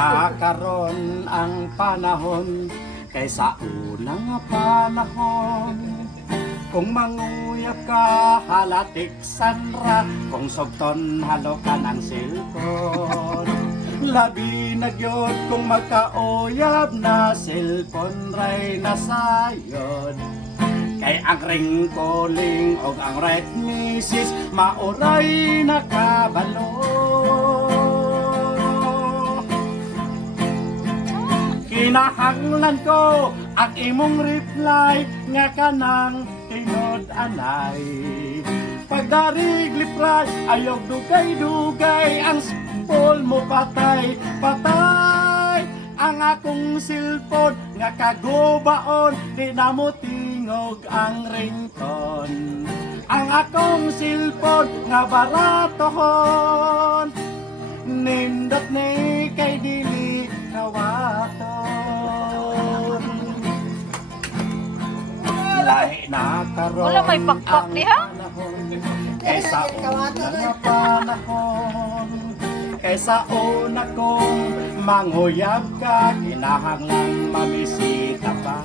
Karon ang panahon kaysa unang panahon. Kung manguyap ka halatik sanra, kung sugton halokan ang silpon. Labi na gyud kung magkauyab na silpon ray nasayod. Kay ang ring calling o ang right misis mauray nakabalo. Kinahanglan ko ang imong reply nga kanang tinod anay. Pagdarig lipray ayog dugay-dugay ang spool mo patay. Patay ang akong silpon nga kagubaon di na mo tingog ang rington. Ang akong silpon nga baratohon nindot ni kay dili kawaton. Lahi na karon Wala may pakpak niya? kaysa unang panahon. Kaysa una kong manguyab ka, kinahanglan mabisita pa.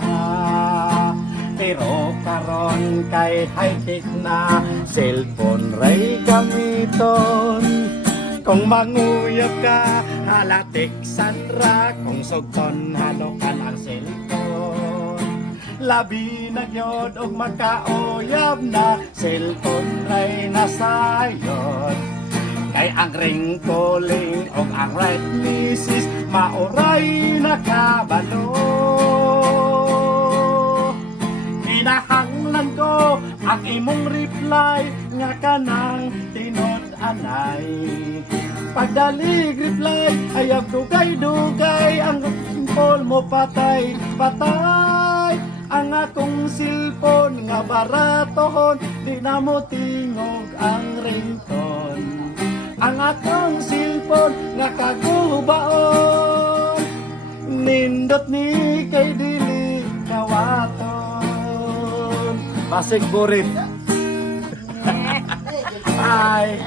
Pero karon kay high-tech na cellphone ray gamiton. Kung manguyab ka, halatik sanra, kung sugton halokan ang cellphone. Labi na gyud og magkauyab na, cellphone ray nasayod. Kay ang ring calling og ang right misis mauray nakabalo. Kinahanglan ko ang imong reply nga kanang tinod anay. Pagdalig reply ayab dugay-dugay ang call mo patay. Patay ang akong silpon nga baratohon di na mo tingog ang rington. Ang akong silpon nga kagubaon nindot ni kay dili kawaton. Pasig burit. Ay.